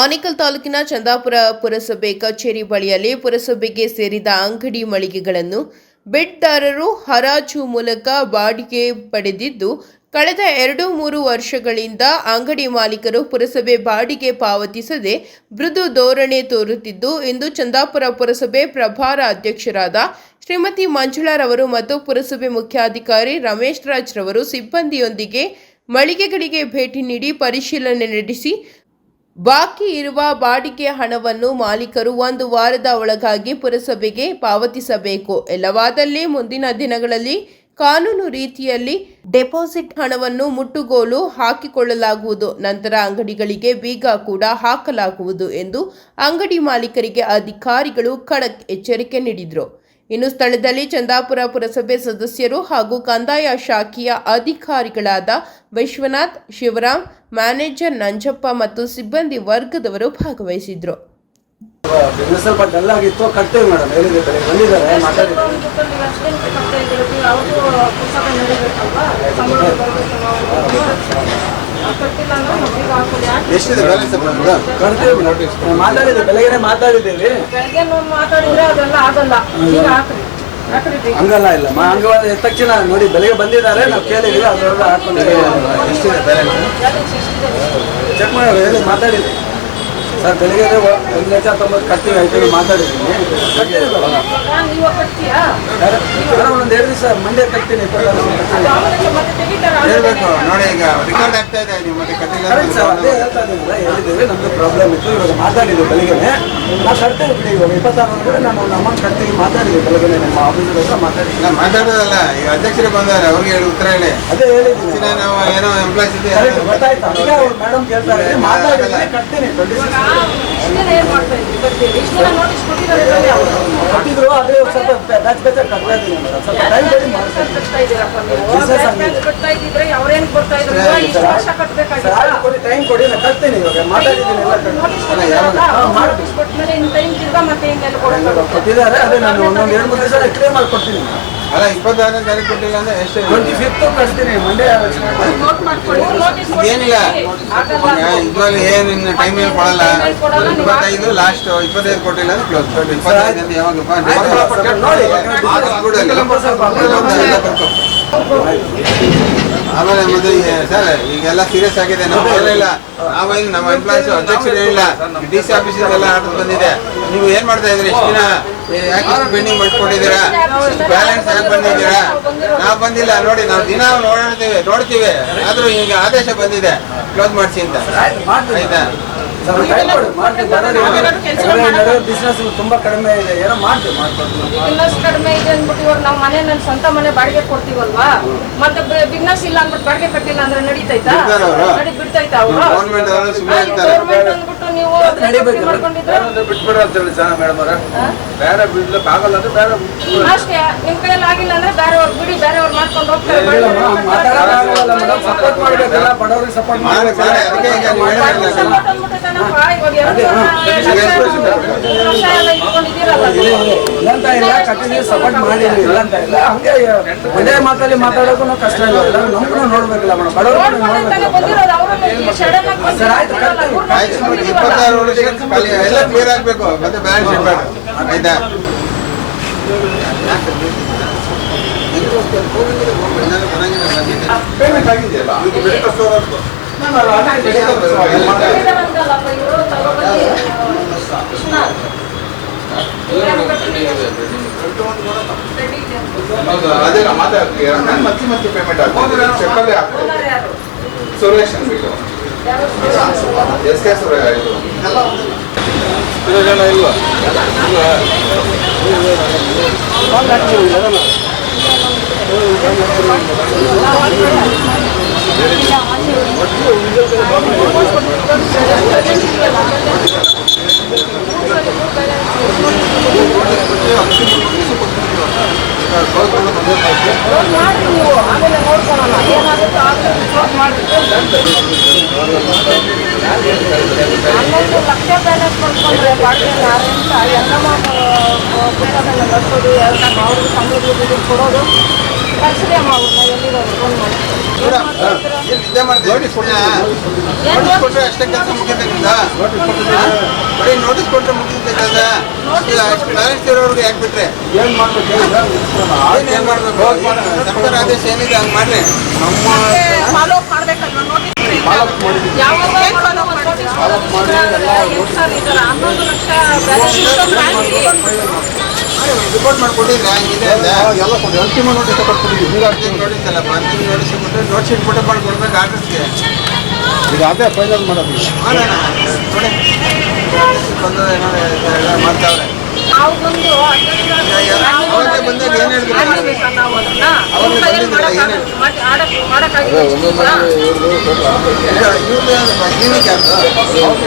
ಆನೇಕಲ್ ತಾಲೂಕಿನ ಚಂದಾಪುರ ಪುರಸಭೆ ಕಚೇರಿ ಬಳಿಯಲ್ಲಿ ಪುರಸಭೆಗೆ ಸೇರಿದ ಅಂಗಡಿ ಮಳಿಗೆಗಳನ್ನು ಬೆಡ್ದಾರರು ಹರಾಜು ಮೂಲಕ ಬಾಡಿಗೆ ಪಡೆದಿದ್ದು, ಕಳೆದ 2-3 ವರ್ಷಗಳಿಂದ ಅಂಗಡಿ ಮಾಲೀಕರು ಪುರಸಭೆ ಬಾಡಿಗೆ ಪಾವತಿಸದೆ ಮೃದು ಧೋರಣೆ ತೋರುತ್ತಿದ್ದು, ಇಂದು ಚಂದಾಪುರ ಪುರಸಭೆ ಪ್ರಭಾರ ಅಧ್ಯಕ್ಷರಾದ ಶ್ರೀಮತಿ ಮಂಜುಳಾರವರು ಮತ್ತು ಪುರಸಭೆ ಮುಖ್ಯಾಧಿಕಾರಿ ರಮೇಶ್ ರಾಜ್ ರವರು ಸಿಬ್ಬಂದಿಯೊಂದಿಗೆ ಮಳಿಗೆಗಳಿಗೆ ಭೇಟಿ ನೀಡಿ ಪರಿಶೀಲನೆ ನಡೆಸಿ ಬಾಕಿ ಇರುವ ಬಾಡಿಗೆ ಹಣವನ್ನು ಮಾಲೀಕರು 1 ವಾರದ ಒಳಗಾಗಿ ಪುರಸಭೆಗೆ ಪಾವತಿಸಬೇಕು. ಇಲ್ಲವಾದಲ್ಲಿ ಮುಂದಿನ ದಿನಗಳಲ್ಲಿ ಕಾನೂನು ರೀತಿಯಲ್ಲಿ ಡೆಪಾಸಿಟ್ ಹಣವನ್ನು ಮುಟ್ಟುಗೋಲು ಹಾಕಿಕೊಳ್ಳಲಾಗುವುದು. ನಂತರ ಅಂಗಡಿಗಳಿಗೆ ಬೀಗ ಕೂಡ ಹಾಕಲಾಗುವುದು ಎಂದು ಅಂಗಡಿ ಮಾಲೀಕರಿಗೆ ಅಧಿಕಾರಿಗಳು ಖಡಕ್ ಎಚ್ಚರಿಕೆ ನೀಡಿದರು. ಇನ್ನು ಸ್ಥಳದಲ್ಲಿ ಚಂದಾಪುರ ಪುರಸಭೆ ಸದಸ್ಯರು ಹಾಗೂ ಕಂದಾಯ ಶಾಖೆಯ ಅಧಿಕಾರಿಗಳಾದ ವಿಶ್ವನಾಥ್, ಶಿವರಾಮ್, ಮ್ಯಾನೇಜರ್ ನಂಜಪ್ಪ ಮತ್ತು ಸಿಬ್ಬಂದಿ ವರ್ಗದವರು ಭಾಗವಹಿಸಿದ್ರು. ಸ್ವಲ್ಪ ಡಲ್ ಆಗಿತ್ತು, ಕಟ್ತೇವೆ ಮೇಡಮ್, ಹೇಳಿದ್ರೆ ಬಂದಿದ್ದಾರೆ ಮಾತಾಡಿದ್ರು. ಎಷ್ಟಿದೆ ಬ್ಯಾಲೆನ್ಸ್ ಕಟ್ತೇವೆ ಮಾತಾಡಿದ್ದೆ, ಬೆಳಗ್ಗೆ ಮಾತಾಡಿದ್ದೇವೆ. ಹಂಗಲ್ಲ ಇಲ್ಲ ಹಂಗ ತಕ್ಷಣ ನೋಡಿ ಬೆಳಗ್ಗೆ ಬಂದಿದ್ದಾರೆ, ನಾವು ಕೇಳಿದ್ವಿ, ಅದರೊಳಗೆ ಹಾಕೊಂಡಿದ್ದೀವಿ. ಎಷ್ಟಿದೆ ಬ್ಯಾಲೆನ್ಸ್ ಚೆಕ್ ಮಾಡಿ ಹೇಳಿ ಮಾತಾಡಿದ್ವಿ ಸರ್. ಬೆಳಿಗ್ಗೆ 1,90,000 ಕಟ್ತೀವಿ ಆಯ್ತು ಮಾತಾಡಿದ್ದೀನಿ. ಒಂದು 2 ದಿವಸ ಮಂಡ್ಯ ಕಟ್ತೀನಿ, ಹೇಳ್ಬೇಕು ನೋಡಿ. ಈಗ ರಿಕಾರ್ಡ್ ಆಗ್ತಾ ಇದೆ, ನೀವು ಮತ್ತೆ ಕಟ್ಟಿಲ್ಲ ಅದೇ ಹೇಳ್ತಾ ಇದ್ದೀನಲ್ಲ, ಹೇಳಿದ್ದೀವಿ ನಮ್ದು ಪ್ರಾಬ್ಲಮ್ ಇತ್ತು. ಇವಾಗ ಮಾತಾಡಿದ್ವಿ ಬೆಳಿಗ್ಗೆ, ನಾವು ಕಟ್ತೇವೆ ಬಿಡಿ. ಇವಾಗ 26 ಕಡೆ ನಾನು ಒಂದು ಅಮೌಂಟ್ ಕಟ್ತೀವಿ ಮಾತಾಡಿದ್ವಿ ಬೆಳಗ್ಗೆ. ನಮ್ಮ ಆಫೀಸರ್ ಹತ್ರ ಮಾತಾಡಿದ್ವಿ. ಮಾತಾಡೋದಲ್ಲ, ಈಗ ಅಧ್ಯಕ್ಷರು ಬಂದವರು ಅವ್ರಿಗೆ ಹೇಳಿ ಉತ್ತರ ಹೇಳಿ. ಅದೇ ಹೇಳಿದ್ದೀನಿ ನಾವು, ಏನೋ ಎಂಪ್ಲಾಯ್ಸ್ ಇದೆ ಗೊತ್ತಾಯ್ತು. ಅದಕ್ಕೆ ಅವ್ರು ಮೇಡಮ್ ಕೇಳ್ತಾರೆ, ಮಾತಾಡಿಲ್ಲ ಕಟ್ತೀನಿ. ಕೊಟ್ಟಿದ್ರು, ಅದೇ ಸ್ವಲ್ಪ ಬ್ಯಾಚ್ ಬ್ಯಾಚ್ ಕಟ್ತಾ ಇದ್ದೀನಿ. ಸ್ವಲ್ಪ ಟೈಮ್ ಕೊಡಿ, ನಾನು ಕಟ್ತೀನಿ. ಇವಾಗ ಮಾತಾಡಿದ್ದೀನಿ, ಕೊಟ್ಟಿದ್ದಾರೆ. ಅದೇ ನಾನು ಒಂದೊಂದು 2-3 ದಿವಸ ಕ್ಲಿಯರ್ ಮಾಡಿಕೊಡ್ತೀನಿ. ಅಲ್ಲ 26ನೇ ತಾರೀಕು ಕೊಟ್ಟಿಲ್ಲ ಅಂದ್ರೆ ಎಷ್ಟು 25th ಕಟ್ತೀನಿ. ಮಂಡೇ ಏನಿಲ್ಲ, ಇದ್ರಲ್ಲಿ ಏನು ಟೈಮ್ ಏನು ಕೊಡಲ್ಲ. 25 ಲಾಸ್ಟ್, 25 ಕೊಟ್ಟಿಲ್ಲ ಅಂದ್ರೆ ಕ್ಲೋಸ್. 25 ಯಾವಾಗಪ್ಪ ಆಮೇಲೆ ಮತ್ತೆ ಸರ್ ಈಗೆಲ್ಲ ಸೀರಿಯಸ್ ಆಗಿದೆ. ನಾವು ಹೇಳಿಲ್ಲ, ನಾವೇನು ನಮ್ಮ ಎಂಪ್ಲಾಯ್ಸ್ ಅಧ್ಯಕ್ಷರು ಹೇಳಿಲ್ಲ, DC ಆಫೀಸಲ್ಲೆಲ್ಲ ಆರ್ಡರ್ ಬಂದಿದೆ. ನೀವು ಏನು ಮಾಡ್ತಾ ಇದ್ರಿ? ಇಷ್ಟು ದಿನ ಯಾಕೆ ಇಷ್ಟು ಪೆಂಡಿಂಗ್ ಮಾಡಿಕೊಟ್ಟಿದ್ದೀರಾ? ಬ್ಯಾಲೆನ್ಸ್ ಯಾಕೆ ಬಂದಿದ್ದೀರಾ? ನಾವು ಬಂದಿಲ್ಲ ನೋಡಿ, ನಾವು ದಿನ ನೋಡ್ತೀವಿ. ಆದರೂ ಈಗ ಆದೇಶ ಬಂದಿದೆ ಕ್ಲೋಸ್ ಮಾಡಿಸಿ ಅಂತ. ಆಯ್ತಾ? ಬಿಸ್ನೆಸ್ ತುಂಬಾ ಕಡಿಮೆ ಇದೆ, ಏನೋ ಬಿಸ್ನೆಸ್ ಕಡಿಮೆ ಇದೆ ಅಂದ್ಬಿಟ್ಟು ಇವಾಗ ನಾವು ಮನೆ ನನ್ನ ಸ್ವಂತ ಮನೆ ಬಾಡಿಗೆ ಕೊಡ್ತೀವಲ್ವಾ, ಮತ್ತೆ ಬಿಸ್ನೆಸ್ ಇಲ್ಲ ಅಂದ್ಬಿಟ್ಟು ಬಾಡಿಗೆ ಕಟ್ಟಿಲ್ಲ ಅಂದ್ರೆ ನಡೀತೈತಾ? ಬಿಡ್ತೈತಾ? ಅವರು ಗೌರ್ಮೆಂಟ್ ಅಂದ್ಬಿಟ್ಟು ನೀವು ಬಿಟ್ಬಿಡ ಅಂತ ಹೇಳಿ ಸರ್ ಮೇಡಮ್ ಅವರ. ಬೇರೆ ಬಿಡ್ಲಿಕ್ಕೆ ಆಗಲ್ಲ ಅಂದ್ರೆ ಬೇರೆ ಅಷ್ಟೇ, ನಿಮ್ ಕೈಯಲ್ಲಿ ಆಗಿಲ್ಲ ಅಂದ್ರೆ ಬೇರೆಯವ್ರು ಬಿಡಿ, ಬೇರೆಯವ್ರು ಮಾಡ್ಕೊಂಡು ಹೋಗ್ತಾರೆ. ಸಪೋರ್ಟ್ ಮಾಡ್ಬೇಕಲ್ಲ, ಬಡವರಿಗೆ ಸಪೋರ್ಟ್ ಇಲ್ಲಂತ ಇಲ್ಲ, ಕಂಟಿನ್ಯೂ ಸಪೋರ್ಟ್ ಮಾಡಿದ್ವಿ ಇಲ್ಲಂತ ಇಲ್ಲ. ಹಂಗೆ ಒಂದೇ ಮಾತಲ್ಲಿ ಮಾತಾಡೋಕು ಕಷ್ಟ ಇಲ್ಲ, ನಮ್ಗೂ ನೋಡ್ಬೇಕಲ್ಲ ಮೇಡಮ್, ಬಡವರು ಸರ್. ಆಯ್ತು, 26 ಎಲ್ಲ ಕ್ಲಿಯರ್ ಆಗ್ಬೇಕು, ಮತ್ತೆ ಬ್ಯಾಲೆನ್ಸ್ ಇರಬೇಕು. ಆಯ್ತಾ? ಪೇಮೆಂಟ್ ಆಗಿದೆಯಲ್ಲ ಅದೇ ಮತ್ತೆ ಪೇಮೆಂಟ್ ಆಗ್ತದೆ. ಚೆಕ್ಕಲ್ಲೇ ಆಗ್ತದೆ. ಸುರೇಶ್ ಅಂದ್ಬಿಟ್ಟು SK ಸುರೇಶ್ ಜನ ಇಲ್ವಾ? ಲಕ್ಷ ಬ್ಯಾಲೆನ್ಸ್ ಮಾಡ್ಕೊಂಡ್ರೆ ಬಾಡಿಗೆ ಎಲ್ಲ ಪುಸ್ತಕ ನಡೆಸೋದು, ಅವ್ರಿಗೆ ಸಂಬಳ ಕೊಡೋದು ಕಳ್ಸ್ರಿ ಅಮ್ಮ ಅವ್ರನ್ನ ಎಲ್ಲಿರೋದು ಫೋನ್ ಮಾಡಿ ನೋಟಿಸ್ ಕೊಟ್ಟರೆ ಅಷ್ಟೇ ಕೆಲಸ ಮುಗಿದ ಬರೀ ನೋಟಿಸ್ ಕೊಟ್ಟರೆ ಮುಗಿದ ಕೆಲಸ ಬ್ಯಾಲೆನ್ಸ್ ಇರೋರ್ಗೆ ಯಾಕೆ ಬಿಟ್ರೆ ಏನ್ ಮಾಡ್ಬೇಕು ಸರ್ಕಾರ ಆದೇಶ ಏನಿದೆ ಹಂಗೆ ಮಾಡ್ರಿ ಫಾಲೋ ಮಾಡ್ಬೇಕಲ್ವಾ ನೋಟಿಸ್ ಯಾವಾಗ ರಿಪೋರ್ಟ್ ಮಾಡಿಕೊಟ್ಟಿದ್ರೆ ಹಂಗಿದೆ ಅಂತಿಮ ನೋಟಿಸ್ ನೋಟಿಸ್ ಅಲ್ಲಪ್ಪ ಅಂತಿಮ ನೋಟಿಸ್ ಕೊಟ್ಟರೆ ನೋಟ್ ಶೀಟ್ ಫೋಟೋ ಮಾಡ್ಕೊಡ್ಬೇಕು ಆರ್ಡರ್ಸ್ಗೆ ಈಗ ಅದೇ ಫೈನಲ್ ಮಾಡೋದು ಮಾಡೋಣ ನೋಡಿ ಬಂದು ಏನೋ ಮಾಡ್ತಾವ್ರೆ ನಾವೊಂದು ಅವಾಗ ಬಂದಾಗ ಏನು ಹೇಳಿದ್ರು ನಾವು ಅದನ್ನ ಮಾಡಕ್ಕಾಗಿಲ್ಲ ಈಗ ಇವ್ರದ್ದು ಕ್ಲಿನಿಕ್ ಯಾರ್ದು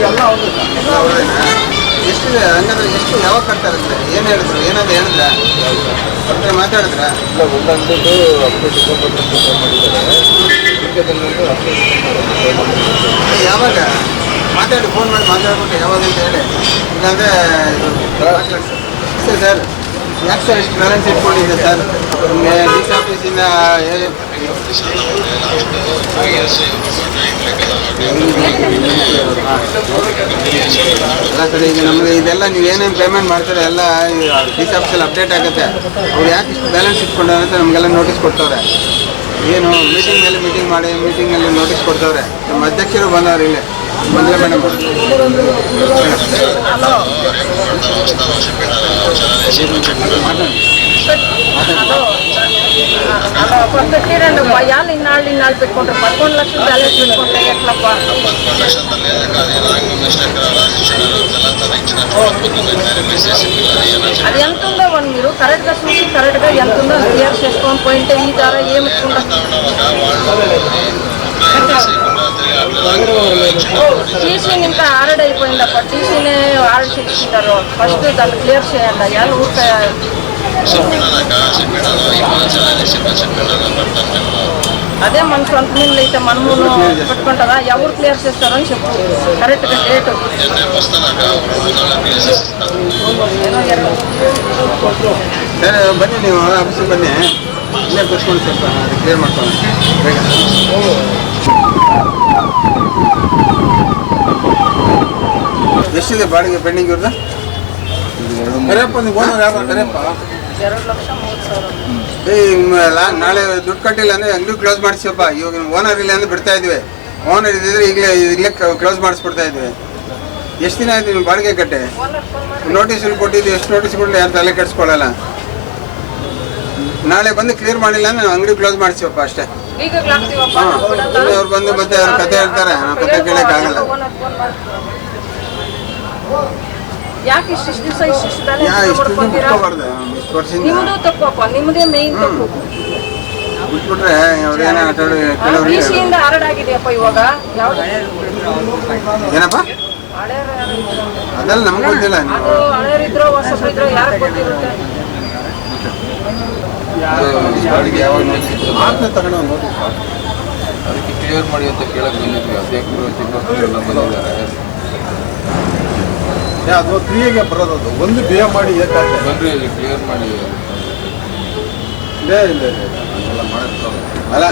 ಎಲ್ಲ ಒಂದು ಎಷ್ಟಿದೆ ಹಂಗಂದ್ರೆ ಎಷ್ಟು ಯಾವಾಗ ಕಟ್ತಾರೆ ಅಂದರೆ ಏನು ಹೇಳಿದ್ರು ಏನಾದ್ರು ಹೇಳಿದ್ರ ಅವ್ರ ಮಾತಾಡಿದ್ರ ಇಲ್ಲ ಒಂದೊಂದು ಅಪ್ಡೇಟ್ ಮಾಡಿದ್ದಾರೆ ಯಾವಾಗ ಮಾತಾಡಿ ಫೋನ್ ಮಾಡಿ ಮಾತಾಡ್ಬಿಟ್ಟು ಯಾವಾಗ ಅಂತ ಹೇಳಿ ಇಲ್ಲಾಂದರೆ ಸರ್ ಯಾಕೆ ಸರ್ ಇಷ್ಟು ಬ್ಯಾಲೆನ್ಸ್ ಇಟ್ಕೊಂಡಿದ್ದೆ ಸರ್ ಡಿ ಸಿ ಆಫೀಸಿಂದ ಅಲ್ಲ ಸರ್ ಈಗ ನಮಗೆ ಇದೆಲ್ಲ ನೀವು ಏನೇನು ಪೇಮೆಂಟ್ ಮಾಡ್ತಾರೆ ಎಲ್ಲ ಡಿ ಸಿ ಆಫೀಸಲ್ಲಿ ಅಪ್ಡೇಟ್ ಆಗುತ್ತೆ ಅವ್ರು ಯಾಕೆ ಇಷ್ಟು ಬ್ಯಾಲೆನ್ಸ್ ಇಟ್ಕೊಂಡವ್ರೆ ಅಂತ ನಮಗೆಲ್ಲ ನೋಟಿಸ್ ಕೊಡ್ತವ್ರೆ ಏನು ಮೀಟಿಂಗ್ ಮೇಲೆ ಮೀಟಿಂಗ್ ಮಾಡಿ ಮೀಟಿಂಗಲ್ಲಿ ನೋಟಿಸ್ ಕೊಡ್ತವ್ರೆ ನಮ್ಮ ಅಧ್ಯಕ್ಷರು ಬಂದವ್ರು ಇಲ್ಲೇ ಬಂದರೆ ಮೇಡಮ್ పెట్టిరండి యాళ్ళు ఇన్నాళ్ళు పెట్టుకుంటారు 11 లక్షలు బ్యాలెన్స్ పెట్టుకుంటే ఎట్లప్ప అది ఎంత ఉందో మీరు కరెక్ట్గా చూసి కరెక్ట్గా ఎంత ఉందో క్లియర్ చేసుకొని పోయింటే ఈ ధర ఏమి టీసీని ఇంకా ఆర్డర్ అయిపోయిందప్ప టీసీనే ఆర్డర్ చేయించారు ఫస్ట్ దాన్ని క్లియర్ చేయండి అయ్యా ఊరికే అదే మన సొంత నీళ్ళు అయితే మనము పెట్టుకుంటారా ఎవరు క్లియర్ చేస్తారని చెప్పు కరెక్ట్గా డేట్ ಸರ್ ಬನ್ನಿ ನೀವು ಆಫೀಸಿಗೆ ಬನ್ನಿ ಇಲ್ಲೇ ಕೂತ್ಕೊಂಡು ಸ್ವಲ್ಪ ಕ್ಲಿಯರ್ ಮಾಡ್ಕೊಂಡು ಬೇಗ ಎಷ್ಟಿದೆ ಬಾಡಿಗೆ ಪೆಂಡಿಂಗ್ ಇವ್ರದ್ದು ಕರೆಯಪ್ಪ ನೀವು ಓನರ್ ಯಾರು ಕರೆಯಪ್ಪ 2,30,000 ನಾಳೆ ದುಡ್ಡು ಕಟ್ಟಿಲ್ಲ ಅಂದರೆ ಅಂಗಡಿ ಕ್ಲೋಸ್ ಮಾಡಿಸಿವಪ್ಪ ಇವಾಗ ಓನರ್ ಇಲ್ಲ ಅಂದ್ರೆ ಬಿಡ್ತಾ ಇದ್ವಿ ಓನರ್ ಇದ್ದಿದ್ರೆ ಈಗಲೇ ಕ್ಲೋಸ್ ಮಾಡಿಸ್ಬಿಡ್ತಾ ಇದ್ವಿ ಎಷ್ಟು ದಿನ ಆಯ್ತು ನೀವು ಬಾಡಿಗೆ ಕಟ್ಟೆ ನೋಟಿಸಲ್ಲಿ ಕೊಟ್ಟಿದ್ದು ಎಷ್ಟು ನೋಟಿಸ್ ಕೊಡಲಿ ಯಾರು ತಲೆ ಕೆಡಿಸ್ಕೊಳ್ಳಲ್ಲ ನಾಳೆ ಬಂದು ಕ್ಲಿಯರ್ ಮಾಡಿಲ್ಲ ಅಂದ್ರೆ ಅಂಗಡಿ ಕ್ಲೋಸ್ ಮಾಡಿಸಿವಪ್ಪ ಅಷ್ಟೇ ಹಾಂ ಅವ್ರು ಬಂದು ಮತ್ತೆ ಅವ್ರ ಕತೆ ಹೇಳ್ತಾರೆ ನಾವು ಕತೆ ಕೇಳೋಕ್ಕಾಗಲ್ಲ ಯಾಕೆ ಇಷ್ಟು ದಿವಸ ಇಷ್ಟು ಇಷ್ಟು ಬಿಟ್ಕೋಬಾರ್ದು ಇಷ್ಟು ವರ್ಷದಿಂದ ನಿಮ್ಮದು ತಪ್ಪಪ್ಪ ನಿಮ್ಮದೇ ಮೇಯ್ನ್ ತಪ್ಪು ಬಿಟ್ಬಿಟ್ರೆ ಅವ್ರೇನೋ ಆಟಾಡಿ ಕೆಲವ್ರು ಟಿಸಿಯಿಂದ ಆರ್ಡರ್ ಆಗಿದೆಯಪ್ಪ ಇವಾಗ ಯಾವ್ದು ಏನಪ್ಪ ಹಳೆ ಅದೆಲ್ಲ ನಮ್ಗೆ ಗೊತ್ತಿಲ್ಲ ಅದು ಹಳೆಯರಿದ್ರು ಹೊಸಬ್ರಿದ್ರು ಯಾರು ಗೊತ್ತಿರುತ್ತೆ ಬಾಡಿಗೆ ಯಾವಾಗ ನೋಟಿಸ್ ಮಾತನ್ನ ತಗೊಂಡು ನೋಟಿಸ್ ಅದಕ್ಕೆ ಕ್ಲಿಯರ್ ಮಾಡಿ ಅಂತ ಕೇಳಕ್ಕೆ ಬಂದಿದ್ವಿ ಅಧ್ಯಕ್ಷರು ಚಿಕ್ಕಪ್ಪರು ಎಲ್ಲ ಬಂದಿದ್ದಾರೆ ಅದು ಕ್ರಿಯೆಗೆ ಬರೋದು ಒಂದು ಬೇಗ ಮಾಡಿ ಏಕಾಗ್ತದೆ ಬನ್ರಿ ಇಲ್ಲಿ ಕ್ಲಿಯರ್ ಮಾಡಿ ಇಲ್ಲ ಎಲ್ಲ ಮಾಡಿರ್ತಾರೆ ಅಲ್ಲ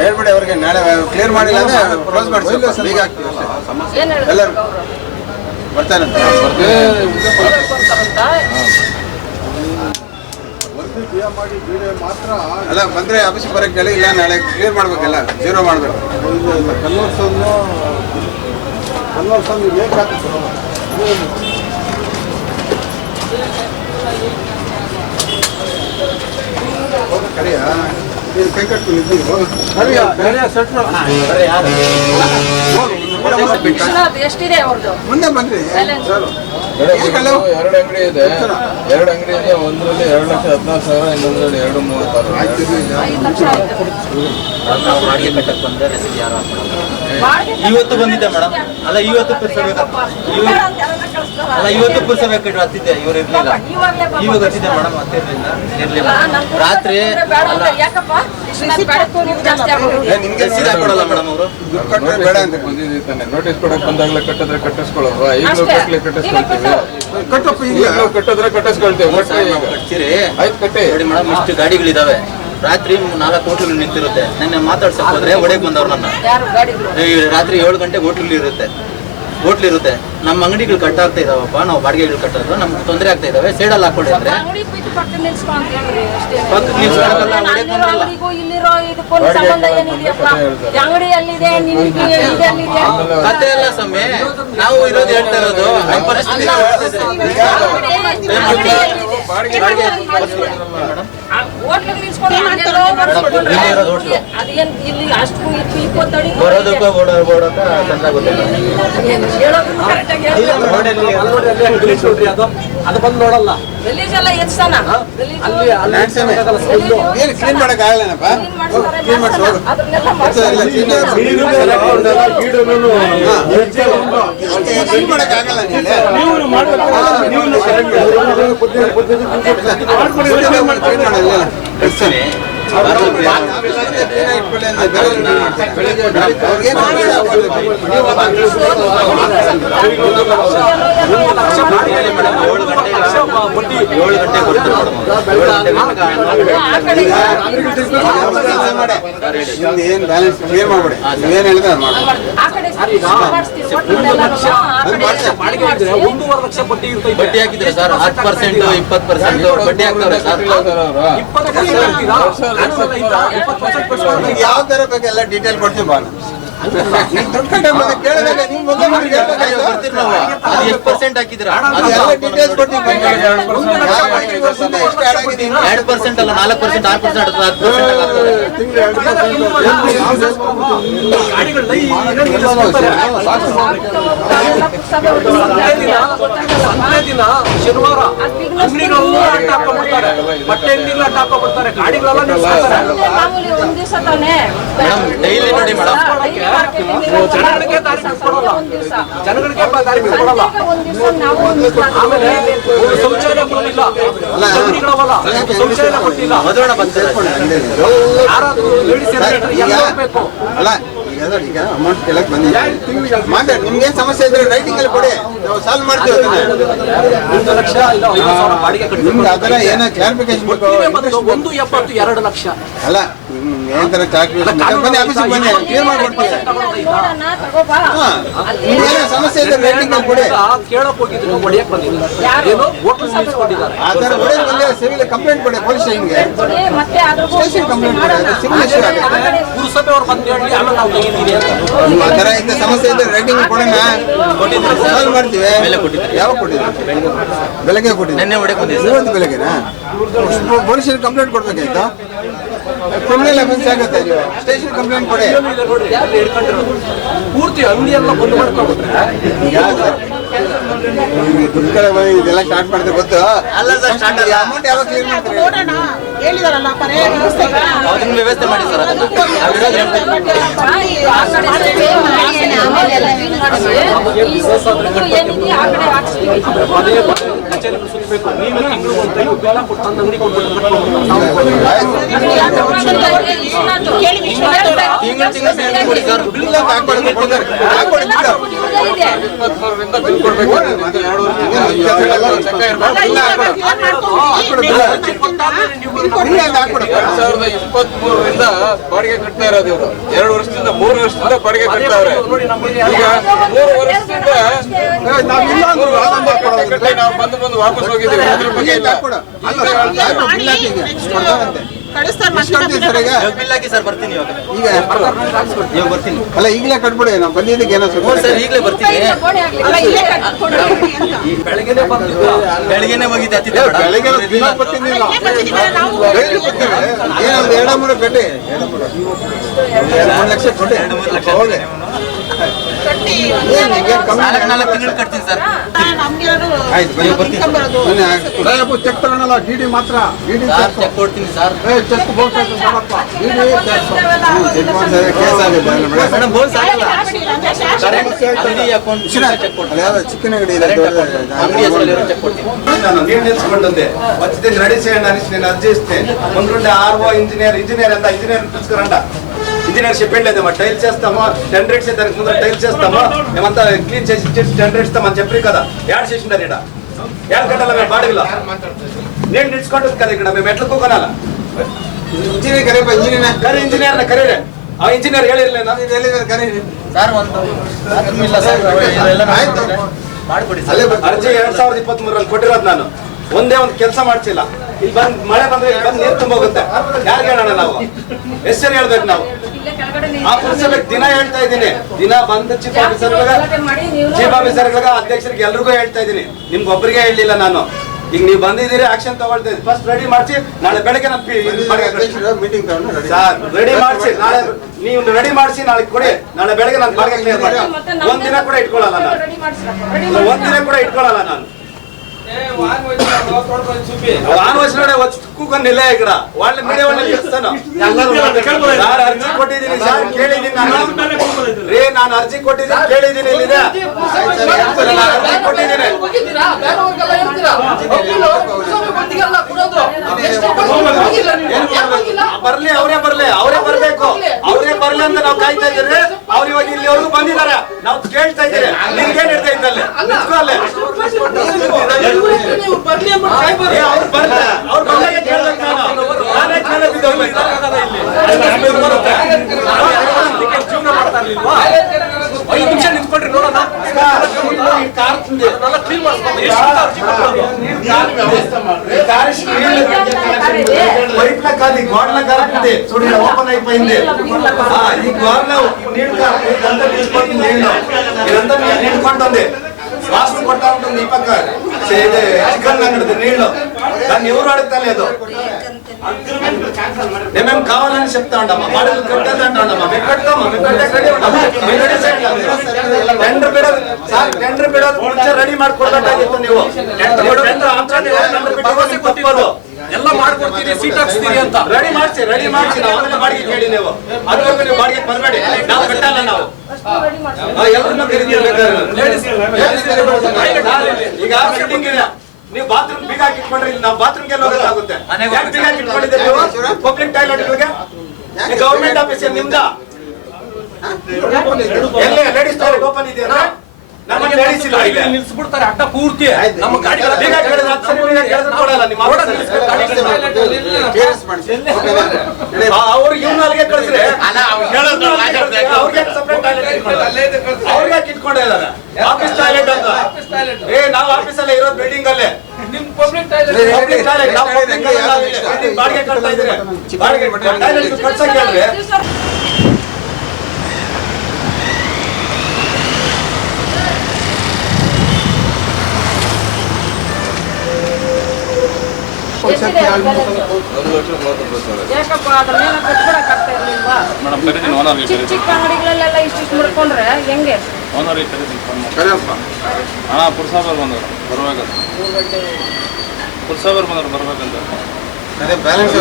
ಹೇಳ್ಬಿಡಿ ಅವ್ರಿಗೆ ನಾಳೆ ಕ್ಲಿಯರ್ ಮಾಡಿಲ್ಲ ಅಂದ್ರೆ ಕ್ಲೋಸ್ ಮಾಡಿಸಿ ಈಗ ಆಗ್ತೀವಿ ಏನ್ ಎಲ್ಲರೂ ಹೇಳ್ತಾರೆ ಅವರು ಬರ್ತಾರಂತೆ ಅಂತಾರಂತ ಒಂದು ಬೇಗ ಮಾಡಿ ಬೇರೆ ಮಾತ್ರ ಅಲ್ಲ ಬಂದ್ರೆ ಆಫೀಸಿಗೆ ಬರೋಕ್ಕೆ ಹೇಳಿ ಇಲ್ಲ ನಾಳೆ ಕ್ಲಿಯರ್ ಮಾಡ್ಬೇಕಲ್ಲ ಜೀರೋ ಮಾಡಬೇಕು ಕನ್ವರ್ಸನ್ ಏಕಾಗ್ತದೆ ಕರಿಯ ನೀನು ಕೈ ಕಟ್ಕೊಂಡು ವಿಶ್ವನಾಥ್ ಎಷ್ಟಿದೆ ಅವ್ರದ್ದು ಮುಂದೆ ಬನ್ರಿ ಬ್ಯಾಲೆನ್ಸ್ ಎರಡು ಅಂಗಡಿ ಇದೆ ಒಂದರಲ್ಲಿ 2,14,000 ಇನ್ನೊಂದರಲ್ಲಿ 2,36,000 5 ಲಕ್ಷ ಆಯ್ತು ಇವತ್ತು ಬಂದಿದ್ದೆ ಮೇಡಮ್ ಅಲ್ಲ ಇವತ್ತು ಇವತ್ತು ಪುರ್ಸಬೇಕು ಹತ್ತಿದ್ದೆ ಇವ್ರು ಇರ್ಲಿಲ್ಲ ಇವಾಗ ಹತ್ತಿದ್ದೆ ಮೇಡಮ್ ಇರ್ಲಿಲ್ಲ ರಾತ್ರಿ ಯಾಕಪ್ಪ ವಿಶ್ವನಾಥ್ ಬೇಡಕ್ಕೂ ನೀವು ಜಾಸ್ತಿ ಆಗೋದು ನಿಮ್ಗೆ ಕೊಡಲ್ಲ ಮೇಡಮ್ ಅವರು ದುಡ್ಡು ಕೊಟ್ಟರೆ ಬೇಡ ಅಂತ ಬಂದಿದ್ದೀವಿ ತಾನೆ ನೋಟಿಸ್ ಕೊಡಕ್ಕೆ ಬಂದಾಗಲೇ ಕಟ್ಟಿದ್ರೆ ಕಟ್ಟಿಸ್ಕೊಳ್ಳೋದು ಈಗಲೂ ಕಟ್ಟಲೆ ಕಟ್ಟಿಸ್ಕೊಳ್ತೀವಿ ಕಟ್ಟಪ್ಪ ಈಗ ಈಗಲೂ ಕಟ್ಟಿದ್ರೆ ಕಟ್ಟಿಸ್ಕೊಳ್ತೇವೆ ಒಟ್ಟು ಈಗ ಕಟ್ತೀರಿ ಆಯ್ತು ಕಟ್ಟಿ ನೋಡಿ ಮೇಡಮ್ ಇಷ್ಟು ಗಾಡಿಗಳಿದಾವೆ ರಾತ್ರಿ 4 ಹೋಟ್ಲುಗಳು ನಿಂತಿರುತ್ತೆ. ನನ್ನ ಮಾತಾಡ್ಸಕ್ ಹೋದ್ರೆ ಒಡೆಗೆ ಬಂದವ್ರು ನನ್ನ ಯಾರು ಗಾಡಿಗಳು ರಾತ್ರಿ 7 ಗಂಟೆಗೆ ಹೋಟ್ಲ್ ಇರುತ್ತೆ. ನಮ್ಮ ಅಂಗಡಿಗಳು ಕಟ್ಟಾಗ್ತಾ ಇದಾವಪ್ಪ, ನಾವು ಬಾಡಿಗೆಗಳು ಕಟ್ಟೋದು ನಮ್ಗೆ ತೊಂದರೆ ಆಗ್ತಾ ಇದಾವೆ, ಸೈಡಲ್ಲಿ ಹಾಕೊಂಡಿದ್ರೆ ಅಂಗಡಿ ಬಿಟ್ಟು ಪಕ್ಕ ನಿಲ್ಸ್ಕೊ ಅಂತ ಹೇಳ್ರಿ ಅಷ್ಟೇ. ಪಕ್ಕಕ್ಕೆ ನಿಲ್ಸ್ಕೊಳಕ್ಕಲ್ಲ, ಅಲ್ಲಿರೋ ಒಡೆಗೆ ಬಂದಿಲ್ಲ. ಅಂಗಡಿಗೂ ಇಲ್ಲಿರೋ ಇದಕ್ಕೂ ಸಂಬಂಧ ಏನಿದೆಯಪ್ಪ? ಅಂಗಡಿ ಅಲ್ಲಿದೆ, ನಿನ್ಗೆ ಇದೆ ಅಲ್ಲಿದೆ. ಕತೆ ಎಲ್ಲ ಸ್ವಾಮಿ, ನಾವು ಇರೋದು ಹೇಳ್ತಾ ಇರೋದು ನಮ್ಮ ಪರಿಸ್ಥಿತಿ ಹೋಟ್ಲಿಗೆ ನಿಲ್ಸ್ಕೊಂಡು ಅಲ್ಲೆಲ್ಲೋ ಮಾಡಿಸ್ಕೊಂಡ್ರೆ ಅದೇನ್ ಇಲ್ಲಿ ಅಷ್ಟು ಇಪ್ಪತ್ತಡಿ ಬರೋದಕ್ಕೂ ಓಡೋಕೆ ಚಂದ ಗೊತ್ತಿಲ್ಲ. ಹೇಳೋದು ಕರೆಕ್ಟಾಗಿ ಅದು ಬಂದು ನೋಡಲ್ಲ ಗಲೀಜ್ ಎಲ್ಲ ಎತ್ಸನ ಏನು ಕ್ಲೀನ್ ಮಾಡಕ್ ಆಗಲ್ಲನಪ್ಪ, ಕ್ಲೀನ್ ಮಾಡಿಸ್ ಹೋಗು. ಕ್ಲೀನ್ ಮಾಡಕ್ ಆಗಲ್ಲ ಏನ್ ಬ್ಯಾಲೆನ್ಸ್ ಕ್ಲಿಯರ್ ಮಾಡ್ಬೇಡಿ, ನೀವೇನ್ ಹೇಳಿದ್ರೆ ಅದು ಮಾಡ್ಬೇಡಿ. ಆ ಕಡೆ ಮಾಡಿಸ್ತೀವಿ ಹೋಟ್ಲಲ್ಲೆಲ್ಲ ಬಡ್ಡಿ ಹಾಕಿದ್ರೆ ಸರ್ 10% 20% ಬಡ್ಡಿ ಹಾಕ್ತಾರೆ ಸರ್. ಯಾವ ತರ ಬೇಕು ಎಲ್ಲ ಡೀಟೇಲ್ ಕೊಡ್ತೀವಿ ಬಾ. ಕೇಳಿದಾಗ ನೀವು ಮೊದಲು ನಮ್ಗೆ ಹೇಳ್ಬೇಕಾಯ್ತು. ಬರ್ತೀವಿ ನಾವು. ಅದು ಎಷ್ಟು ಪರ್ಸೆಂಟ್ ಹಾಕಿದ್ದೀರಾ? ಅದೆಲ್ಲ details ಕೊಡ್ತೀವಿ ಬನ್ನಿ. ಯಾವ ವರ್ಷದಿಂದ ಎಷ್ಟು add ಆಗಿದೆ ಇನ್ನು? 2% ಅಲ್ಲ 4%, 6% 10% ದಿನ ಶನಿವಾರ ಅಂಗಡಿಗಳೆಲ್ಲ ಅಡ್ಡ ಹಾಕೊಂಡ್ಬಿಡ್ತಾರೆ, ಬಟ್ಟೆ ಅಂಗಡಿಗಳು ಅಡ್ಡ ಹಾಕೊಂಡ್ಬಿಡ್ತಾರೆ, ಗಾಡಿಗಳೆಲ್ಲ ನಿಲ್ಸ್ಕೊತಾರೆ. ಮಾಮೂಲಿ ಒಂದ್ ದಿವಸ ತಾನೇ ಮೇಡಮ್ ಡೈಲಿ ನೋಡಿ ಮೇಡಮ್, ಜನಗಳಿಗೆ ದಾರಿ ಬಿಟ್ಕೊಡಲ್ಲ, ಜನಗಳಿಗೆ ದಾರಿ ಬಿಟ್ಕೊಡಲ್ಲ. ಒಂದ್ ದಿವಸ ನಾವು ಆಮೇಲೆ ಒಂದು ಶೌಚಾಲಯ ಕೊಡಲಿಲ್ಲ, ಅಂಗಡಿಗಳವಲ್ಲ ಶೌಚಾಲಯ ಕೊಟ್ಟಿಲ್ಲ. ಮದುವೆ ಬಂತಾರೆ. ಯಾರಾದ್ರೂ ಲೇಡೀಸ್ ಎಲ್ಲ ಬೇಕು. ಅಲ್ಲ ಈಗ ಅಮೌಂಟ್ ಕೇಳಕ್ ಬಂದಿದ್ದೀವಿ, ಮಾತಾಡಿ. ನಿಮ್ಗೇನ್ ಸಮಸ್ಯೆ ಇದ್ರೆ ರೈಟಿಂಗ್ ಅಲ್ಲಿ ಕೊಡಿ, ನಾವು ಸಾಲ್ವ್ ಮಾಡ್ತೀವಿ. 1 ಲಕ್ಷ ಇಲ್ಲ 5 ಸಾವಿರ ಬಾಡಿಗೆ ನಿಮ್ಗೆ ಅದರ ಏನೋ ಕ್ಲಾರಿಫಿಕೇಶನ್ ಬೇಕು. 170 2 ಲಕ್ಷ ಅಲ್ಲ ಏನ್ ತರ ಕ್ಲಾರಿಫಿಕೇಶನ್ ಬನ್ನಿ, ಆಫೀಸಿಗೆ ಬನ್ನಿ, ಕ್ಲಿಯರ್ ಮಾಡ್ಕೊಡ್ತೀವಿ. ನೋಡೋಣ ತಗೋಬಾ. ಏನೋ ಸಮಸ್ಯೆ ಇದ್ರೆ ರೈಟಿಂಗ್ ಅಲ್ಲಿ ಕೊಡಿ. ಕೇಳಕ್ ಹೋಗಿದ್ರು ಒಡೆಯಕ್ ಬಂದಿಲ್ಲ, ಏನು ಹೋಟೆಲ್ ಸರ್ವಿಸ್ ಕೊಟ್ಟಿದ್ದಾರೆ. ಆ ತರ ಒಳ್ಳೆ ಬಂದ್ರೆ ಸಿವಿಲ್ ಕಂಪ್ಲೇಂಟ್ ಕೊಡಿ ಪೊಲೀಸ್ ಸ್ಟೇಷನ್ಗೆ. ಮತ್ತೆ ಅದ್ರ ಸ್ಟೇಷನ್ ಕಂಪ್ಲೇಂಟ್ ಕೊಡಿ, ಅದು ಸಿವಿಲ್ ಇಶ್ಯೂ ಆಗುತ್ತೆ. ಪುರಸಭೆ ಅವ್ರು ಬಂದು ಹೇಳಿ ಆಮೇಲೆ ನಾವು ತೆಗಿತೀವಿ ಅಂತ. ನೀವು ಆ ತರ ಇಂಥ ಸಮಸ್ಯೆ ಇದ್ರೆ ರೈಟಿಂಗ್ ಕೊಡೋಣ, ಸಾಲ್ವ್ ಮಾಡ್ತೀವಿ. ಯಾವಾಗ ಕೊಟ್ಟಿದ್ರಿ? ಬೆಳಗ್ಗೆ ಕೊಟ್ಟಿದ್ರಿ. ನೆನ್ನೆ ಹೊಡೆಕ್ ಬಂದಿದ್ದೆ. ಇವತ್ತು ಬೆಳಗ್ಗೆನಾ? ಪೊಲೀಸ್ ಕಂಪ್ಲೇಂಟ್ ಕೊಡ್ಬೇಕಾಯ್ತು. ಕ್ರಿಮಿನಲ್ ಅಫೆನ್ಸ್ ಆಗುತ್ತೆ. ನೀವು ಸ್ಟೇಷನ್ ಕಂಪ್ಲೇಂಟ್ ಕೊಡಿ. ನೋಡಿ ಅಲ್ಲಿ ಹಿಡ್ಕೊಂಡಿರೋದು ಪೂರ್ತಿ ಅಂಗಡಿ ಎಲ್ಲ ಬಂದ್ ಮಾಡ್ಕೊಂಡ್ಬಿಟ್ರೆ ಇದೆಲ್ಲ ಸ್ಟಾರ್ಟ್ ಮಾಡಿದ್ರೆ ಗೊತ್ತು ಅಲ್ಲ ಸರ್, ಸ್ಟಾರ್ಟ್ ಅಲ್ಲ. ಅಮೌಂಟ್ ಯಾವಾಗ ಕ್ಲಿಯರ್ ಮಾಡ್ತಾರೆ? ಹೇಳಿದಾರಲ್ಲ ಪರ್ಯಾಯ ವ್ಯವಸ್ಥೆ ಅದನ್ನ ವ್ಯವಸ್ಥೆ ಮಾಡಿ ಸರ್. ಅದನ್ನ ಪದೇ ಪದೇ ಕಚೇರಿಗಳು ಸುತ್ತಬೇಕು. ನೀವು ತಿಂಗಳು ಒಂದು ಟೈಮ್ ಬೆಲ್ಲ ಕೊಟ್ಟು ತಂದು ಅಂಗಡಿ ಕೊಟ್ಬಿಟ್ಟು ತಿಂಗಳು ಸ್ಯಾಲರಿ ಕೊಡಿ ಸರ್. ಬಿಲ್ ಹಾಕೊಡಕ್ಕೆ ಕೊಡ್ತಾರೆ. ಹಾಕೊಡಿ ಬಿಲ್. ರಿಂದ ಬಾಡಿಗೆ ಕಟ್ತಾ ಇರೋದು ಇವರು 2 ವರ್ಷದಿಂದ 3 ವರ್ಷದಿಂದ ಬಾಡಿಗೆ ಕಟ್ತಾವ್ರೆ. ಈಗ 3 ವರ್ಷದಿಂದ ನಾವು ಬಂದು ವಾಪಸ್ ಹೋಗಿದ್ದೀವಿ. ಅದ್ರ ಬಗ್ಗೆ ಇಲ್ಲ. ಬಿಲ್ ಹಾಕಿ ಸರ್, ಬರ್ತೀನಿ ಇವಾಗ. ಈಗ ಇವಾಗ ಬರ್ತೀನಿ. ಅಲ್ಲ ಈಗಲೇ ಕಟ್ಬಿಡಿ. ನಾವು ಬಂದಿದ್ದಕ್ಕೆ ಏನೋ ಸರ್ ಈಗಲೇ ಬರ್ತೀನಿ. ಬೆಳಗ್ಗೆನೆ ಬಂದಿದ್ದು ಬೆಳಿಗ್ಗೆನೆ ಹೋಗಿದ್ದೆ ಹತ್ತಿದ್ದೆ ಮೇಡಮ್. ಬೆಳಗ್ಗೆ ಬರ್ತಿದ್ದಿಲ್ಲ. ಏನೊಂದು 2-3 ಕಟ್ಟಿ 2-3 ಲಕ್ಷ ಕೊಡಿ. 2-3 ಲಕ್ಷ ಹೋಗಿ. ಏನು ಈಗ ಕಮ್ಮಿ 4 ತಿಂಗಳು ಕಟ್ತೀನಿ ಸರ್. ಆಯ್ತು ಬನ್ನಿ, ಬನ್ನಿ. ಚೆಕ್ ತಗೊಳಲ್ಲ, ಡಿಡಿ ಮಾತ್ರ. ಡಿಡಿ ಸರ್ ಚೆಕ್ ಕೊಡ್ತೀನಿ ಸರ್. ಚೆಕ್ ಬೋರ್ಡ್ ಕೇಸ್ ಆಗಿದೆ ಮೇಡಮ್ ಬೋಲ್ ಸಾಕಲ್ಲ. ಕರೆಂಟ್ ಅಂಗಡಿ ಅಕೌಂಟ್ ಚೆಕ್ ಕೊಡ್ತೀನಿ. ಚಿಕ್ಕನ ಅಂಗಡಿ ಇದೆ. ಅಂಗಡಿ ಹೆಸರಲ್ಲಿ ಚೆಕ್ ಕೊಡ್ತೀನಿ. ನಾನು ನೀರು ನಿಲ್ಸ್ಕೊಂಡಂತೆ వచ్చింది రెడీ చేయండి అనేసి నేను అది చేస్తే ముందుండే ఆర్ఓ ఇంజనీర్ అంతా ఇంజనీర్ పిలుచుకురంట. ఇంజనీర్ చెప్పలేదు మా టైల్స్ చేస్తాము, టెండర్ ఇచ్చే దానికి ముందర టైల్స్ చేస్తాము, మేమంతా క్లీన్ చేసి ఇచ్చేసి టెండర్ ఇస్తామని చెప్పి కదా యాడ్ చేసిండారు. ఇక్కడ యాడ్ కట్టాల మేము బాడీలో నేను నిలుచుకుంటుంది కదా. ఇక్కడ మేము ఎట్లా కొనాలా? ಇಂಜಿನಿಯರ್ ಕರೆಯಪ್ಪ, ಇಂಜಿನಿಯರ್ನ ಕರೀರಿ. ಆ ಇಂಜಿನಿಯರ್ ಹೇಳಿರ್ಲೇನ? ಹೇಳಿದ್ರೆ ಕರೀರಿ. ಸರ್ ಒಂದು bathroom ಇಲ್ಲ ಸರ್, ಇದೆಲ್ಲ ಆಯ್ತು. ಮಾಡ್ಕೊಡಿ ಅಲ್ಲೇ ಸರ್. ಬರ್ತೀನಿ. ಅರ್ಜಿ 2023ರಲ್ಲಿ ಕೊಟ್ಟಿರೋದು ನಾನು. ಒಂದೇ ಒಂದು ಕೆಲಸ ಮಾಡ್ಸಿಲ್ಲ. ಇಲ್ಲಿ ಬಂದ್ ಮಳೆ ಬಂದ್ರೆ ಇಲ್ಲಿ ಬಂದು ನೀರು ತುಂಬ ಹೋಗುತ್ತೆ. ಯಾರಿಗೆ ಹೇಳೋಣ ನಾವು? ಎಷ್ಟು ಜನ ಹೇಳ್ಬೇಕು ನಾವು? ಇಲ್ಲೇ ಕೆಳಗಡೆ ಆ ಪುರಸಭೆಗೆ ದಿನ ಹೇಳ್ತಾ ಇದ್ದೀನಿ. ದಿನ ಬಂದ ಚೀಫ್ ಆಫೀಸರ್ಗಳಿಗೆ ಅಧ್ಯಕ್ಷರಿಗೆ ಎಲ್ರಿಗೂ ಹೇಳ್ತಾ ಇದ್ದೀನಿ. ನಿಮ್ಗೆ ಒಬ್ಬರಿಗೆ ಹೇಳಲಿಲ್ಲ ನಾನು. ಈಗ ನೀವು ಬಂದಿದ್ದೀರಿ, ಆಕ್ಷನ್ ತಗೊಳ್ತಾ ಇದ್ದೀವಿ. ಫಸ್ಟ್ ರೆಡಿ ಮಾಡಿಸಿ, ನಾಳೆ ಬೆಳಗ್ಗೆ ನಾನು ಮೀಟಿಂಗ್ ತಗೊಂಡು ರೆಡಿ ಸರ್ ರೆಡಿ ಮಾಡಿಸಿ, ನಾಳೆ ನೀವು ರೆಡಿ ಮಾಡಿಸಿ, ನಾಳೆ ಕೊಡಿ. ನಾಳೆ ಬೆಳಗ್ಗೆ ನಾನು ಬಾಡಿಗೆ ಕ್ಲಿಯರ್ ಮಾಡಿ. ಒಂದಿನ ಕೂಡ ಇಟ್ಕೊಳ್ಳಲ್ಲ ನಾನು. ಒಂದಿನ ಕೂಡ ಇಟ್ಕೊಳ್ಳಲ್ಲ ನಾನು. ಆನ್ವರ್ಸರಿ ಕೂಕೊಂಡಿಲ್ಲ ಈ ಕಡೆ ಒಳ್ಳೆ ಮೀಡಿಯಾ ಒಳ್ಳೆ ಕೆಲಸನ. ಸರ್ ಅರ್ಜಿ ಕೊಟ್ಟಿದ್ದೀನಿ ಸರ್, ಕೇಳಿದ್ದೀನಿ ನಾನು. ರೀ ನಾನು ಅರ್ಜಿ ಕೊಟ್ಟಿದ್ದೀನಿ, ಕೇಳಿದ್ದೀನಿ. ಇಲ್ಲಿದೆ ಅರ್ಜಿ ಕೊಟ್ಟಿದ್ದೀನಿ. ಬರ್ಲಿ, ಅವರೇ ಬರ್ಬೇಕು. ಅವರೇ ಬರ್ಲಿ ಅಂತ ನಾವು ಕಾಯ್ತಾ ಇದ್ದೀರಿ. ಅವ್ರು ಇವಾಗ ಇಲ್ಲಿವರೆಗೂ ಬಂದಿದ್ದಾರೆ, ನಾವು ಕೇಳ್ತಾ ಇದ್ದೀರಿ. ನಿಮ್ಗೇನ್ ಇರ್ತಾ ಇದ್ದಲ್ಲಿ ನಿಂತ್ಕೊಳ್ಳಿ. ಅವ್ರು ಬಂದಾಗ ಕೇಳ್ಬೇಕು ನಾನು. ನಾನೇ ಮೇಲೆ ಬಿದ್ದೋಗ್ಬೇಕು. ಜೀವನ ಮಾಡ್ತಾ ಇರ್ಲಿಲ್ವಾ? 5 ನಿಮಿಷ ನಿಂತ್ಕೊಂಡ್ರಿ ನೋಡೋಣ. ಕ್ಲೀನ್ ಮಾಡಿಸ್ಕೊಂಡು పైప్ల కాదు గోడల కరెక్ట్ చూడండి ఓపెన్ అయిపోయింది ఈ గోడల నీళ్ళు ఇదంతా తీసుకుంటుంది నీళ్ళు ఇదంతా నిండుకుంటుంది వాసన కొట్టా ఉంటుంది ఈ పక్క చికెన్ అంగడి నీళ్ళు దాన్ని ఎవరు అడుగుతా లేదు మేము కావాలని చెప్తా ఉంటామా బాడీలు కట్టేది అంటా ఉంటామా మేము కట్టామా మేము కట్టే రెడీ ఉంటామా ಟೆಂಡರ್ ಬಿಡೋದು ಸಾರ್ ಟೆಂಡರ್ ಬಿಡೋದು ಮುಂಚೆ ರೆಡಿ ಮಾಡ್ಕೊಡ್ಬೇಕಾಗಿತ್ತು ನೀವು ಟೆಂಡರ್ ತಪ್ಪೋದು ಎಲ್ಲ ಮಾಡ್ಕೊಡ್ತೀರಿ ಸೀಟ್ ಹಾಕ್ಸ್ತೀರಿ ಅಂತ ರೆಡಿ ಮಾಡಿಸಿ ನಾವು ಆಮೇಲೆ ಬಾಡಿಗೆ ಕೇಳಿ ನೀವು ಅದುವರೆಗೂ ನೀವು ಬಾಡಿಗೆ ಬರಬೇಡಿ ನಾವು ಕಟ್ಟಲ್ಲ ನಾವು ಎಲ್ಲರನ್ನೂ ಈಗ ಫಿಟ್ಟಿಂಗ್ ಇದೆ ನೀವು ಬಾತ್ರೂಮ್ ಬೀಗ ಹಾಕಿ ಇಟ್ಕೊಂಡ್ರೆ ಇಲ್ಲಿ ನಾವು ಬಾತ್ರೂಮ್ಗೆ ಹೋಗೋದಾಗುತ್ತೆ ಯಾಕೆ ಬೀಗ ಹಾಕಿ ಇಟ್ಕೊಂಡಿದ್ದೀರಿ ನೀವು ಪಬ್ಲಿಕ್ ಟಾಯ್ಲೆಟ್ಗಳಿಗೆ ಗವರ್ಮೆಂಟ್ ಆಫೀಸ್ ನಿಮ್ದ ಎಲ್ಲಿ ಲೇಡೀಸ್ ಟಾಯ್ಲೆಟ್ ಓಪನ್ ಇದೆಯಲ್ಲ ನಮ್ಮಲ್ಲಿ ಲೇಡೀಸ್ ಇಲ್ಲ ಈಗ ನಿಲ್ಸ್ಬಿಡ್ತಾರೆ ಅಡ್ಡ ಪೂರ್ತಿ ನಮ್ಮ ಗಾಡಿಗಳ ಬೀಗ ಕೇಳಿದ್ರೆ 10 ಸರಿ ಬೀಗ ಕೇಳಿದ್ರೆ ಕೊಡಲ್ಲ ನಿಮ್ಮ ಅವ್ರು ಇವ್ನಲ್ಲಿಗೆ ಕಳಿಸ್ರೆ ಅವ್ರಿಗೆ ಸಪರೇಟ್ ಟಾಯ್ಲೆಟ್ ಅವ್ರಿಗೆ ಇಟ್ಕೊಂಡಿದ್ದಾರೆ ಆಫೀಸ್ ಟಾಯ್ಲೆಟ್ ಅಂತ ನಾವು ಆಫೀಸಲ್ಲೇ ಇರೋದು ಬಿಲ್ಡಿಂಗ್ ಅಲ್ಲೇ ನಿಮ್ ಪಬ್ಲಿಕ್ ಟಾಯ್ಲೆಟ್ ನಾವು ಬಾಡಿಗೆ ಕಟ್ತಾ ಇದ್ರೆ ಬಾಡಿಗೆ ಟಾಯ್ಲೆಟ್ ಕಟ್ಸಕ್ಕೆ ಹೇಳಿದ್ರೆ ಯಾಕಪ್ಪ ಅದ್ರ ಮೇಲೆ ಕಟ್ಕೊಡಕ್ ಆಗ್ತಾ ಇರ್ಲಿಲ್ವಾ ಚಿಕ್ಕ ಚಿಕ್ಕ ಅಂಗಡಿಗಳಲ್ಲೆಲ್ಲ ಇಷ್ಟಿಷ್ಟು ಮುಡ್ಕೊಂಡ್ರೆ ಹೆಂಗೆ ಪುರಸಭೆ ಬಂದವರು ಬರ್ಬೇಕಂತ ಪುರಸಭೆ ಬಂದವರು ಬರ್ಬೇಕಂತ ಅದೇ ಬ್ಯಾಲೆನ್ಸ್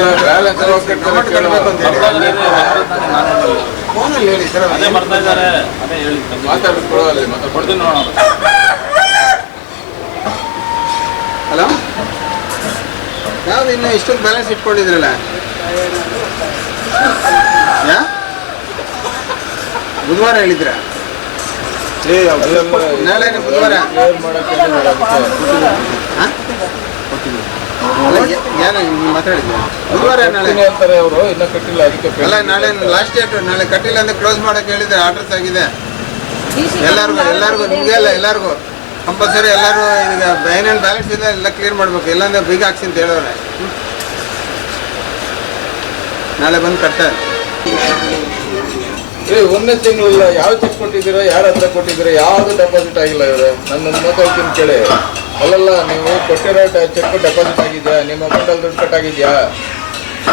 ಫೋನಲ್ಲಿ ಹೇಳಿ ಸರ್ ಅದೇ ಬರ್ತಾ ಇದ್ದಾರೆ ಅದೇ ಹೇಳಿ ಮಾತಾಡ್ಕೊಳ್ಳಿ ಮತ್ತೆ ಕೊಡ್ತೀನಿ ನೋಡೋಣ ಹಲೋ ಯಾವ್ದು ಇನ್ನು ಇಷ್ಟೊಂದು ಬ್ಯಾಲೆನ್ಸ್ ಇಟ್ಕೊಂಡಿದ್ರಲ್ಲ ಬುಧವಾರ ಹೇಳಿದ್ರ ನಾಳೆ ಬುಧವಾರ ಏನು ಮಾತಾಡಿದ್ವಿ ಬುಧವಾರ ನಾಳೆ ಅಂತಾರೆ ಅವರು ಇನ್ನೂ ಕಟ್ಟಿಲ್ಲ ಅದಕ್ಕೆ ಅಲ್ಲ ನಾಳೆ ಲಾಸ್ಟ್ ಡೇಟ್ ನಾಳೆ ಕಟ್ಟಿಲ್ಲ ಅಂದ್ರೆ ಕ್ಲೋಸ್ ಮಾಡಕ್ಕೆ ಹೇಳಿದ್ರೆ ಆರ್ಡರ್ಸ್ ಆಗಿದೆ ಎಲ್ಲರಿಗೂ ನಿಮಗೆಲ್ಲ ಎಲ್ಲರಿಗೂ ಕಂಪಲ್ಸರಿ ಎಲ್ಲರೂ ಈಗ ಏನೇನು ಬ್ಯಾಲೆನ್ಸ್ ಇದೆ ಎಲ್ಲ ಕ್ಲಿಯರ್ ಮಾಡ್ಬೇಕು ಇಲ್ಲಾಂದ್ರೆ ಬೀಗ ಹಾಕ್ಸಿ ಅಂತ ಹೇಳೋರೆ ನಾಳೆ ಬಂದು ಕಟ್ತಾರೆ ಒಂದನೇ ತಿಂಗಳಿಲ್ಲ ಯಾವ ಚೆಕ್ ಕೊಟ್ಟಿದ್ದೀರಾ ಯಾರ ಹತ್ರ ಕೊಟ್ಟಿದ್ದೀರಾ ಯಾವುದು ಡೆಪಾಸಿಟ್ ಆಗಿಲ್ಲ ಇವ್ರೆ ನನ್ನ ಮಾತಾಡ್ತೀನಿ ಕೇಳಿ ಅಲ್ಲಲ್ಲ ನೀವು ಕೊಟ್ಟಿರೋ ಚೆಕ್ ಡೆಪಾಸಿಟ್ ಆಗಿದೆಯಾ ನಿಮ್ಮ ಅಕೌಂಟಲ್ಲಿ ದುಡ್ಡು ಕಟ್ಟಾಗಿದೆಯಾ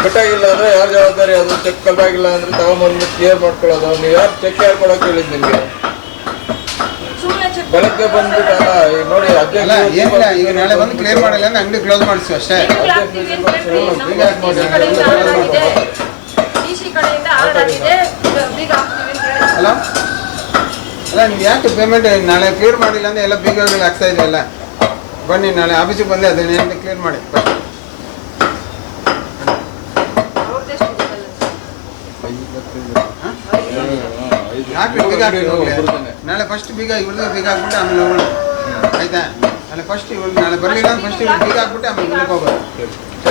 ಕಟ್ಟಾಗಿಲ್ಲ ಅಂದರೆ ಯಾರು ಜವಾಬ್ದಾರಿ ಅದು ಚೆಕ್ ಕಟ್ಟಾಗಿಲ್ಲ ಅಂದರೆ ತಗೊಂಬಂದು ಕ್ಲಿಯರ್ ಮಾಡ್ಕೊಳ್ಳೋದು ನೀವು ಯಾರು ಚೆಕ್ ಯಾರು ಕೊಡೋಕೆ ಹೇಳಿದ್ದು ನಿಮಗೆ ಬೆಳಗ್ಗೆ ಬಂದ್ಬಿಟ್ಟಲ್ಲ ಈಗ ನೋಡಿ ಏನಿಲ್ಲ ಈಗ ನಾಳೆ ಬಂದು ಕ್ಲಿಯರ್ ಮಾಡಿಲ್ಲ ಅಂದ್ರೆ ಅಂಗಡಿ ಕ್ಲೋಸ್ ಮಾಡಿಸಿ ಅಷ್ಟೇ ಅಲ್ಲ ಅಲ್ಲ ನೀವು ಯಾಕೆ ಪೇಮೆಂಟ್ ನಾಳೆ ಕ್ಲಿಯರ್ ಮಾಡಿಲ್ಲ ಅಂದ್ರೆ ಎಲ್ಲ ಬೀಗಗಳು ಹಾಕ್ತಾ ಇದೆಯಲ್ಲ ಬನ್ನಿ ನಾಳೆ ಆಫೀಸಿಗೆ ಬಂದೆ ಅದನ್ನೇನು ಕ್ಲಿಯರ್ ಮಾಡಿ ಯಾಕೆ ಬೀಗ ನಾಳೆ ಫಸ್ಟ್ ಬೀಗ ಇವ್ರದ್ದು ಬೀಗ ಹಾಕ್ಬಿಟ್ಟು ಆಮೇಲೆ ಹೋಗೋಣ ಆಯ್ತಾ ನಾಳೆ ಫಸ್ಟ್ ಇವ್ರು ನಾಳೆ ಬರಲಿಲ್ಲ ಅಂದ್ರೆ ಫಸ್ಟ್ ಇವ್ರು ಬೀಗ ಹಾಕ್ಬಿಟ್ಟು ಆಮೇಲೆ ಹೋಗೋದು